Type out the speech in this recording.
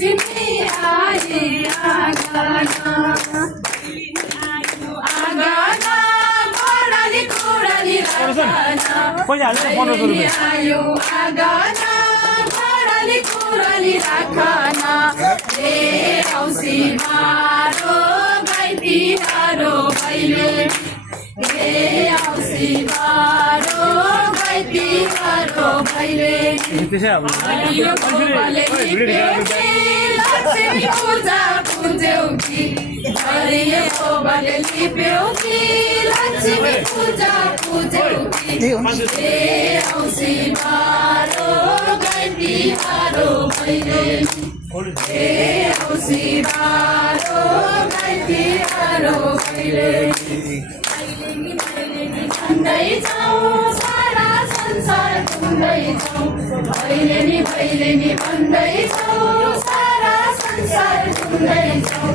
Lakshmi I आँगन बडाली कुडाली आयो आँगन बडाली कुडाली राखन ए औसी मारो गाई तिहारो भैले ए औसी मारो गाई तिहारो भैले लक्ष्मी पूजा पूज्यौ कि हरियो बले लिप्यौ कि लक्ष्मी पूजा पूज्यौ कि ए औसी मारो गाई तिहारो भैले ए औसी मारो गाई तिहारो भैले भन्दै जाउँ सारा संसार घुम्दै जाउँ भैलेनी भन्दै जाउँ सारा संसार घुम्दै जाउँ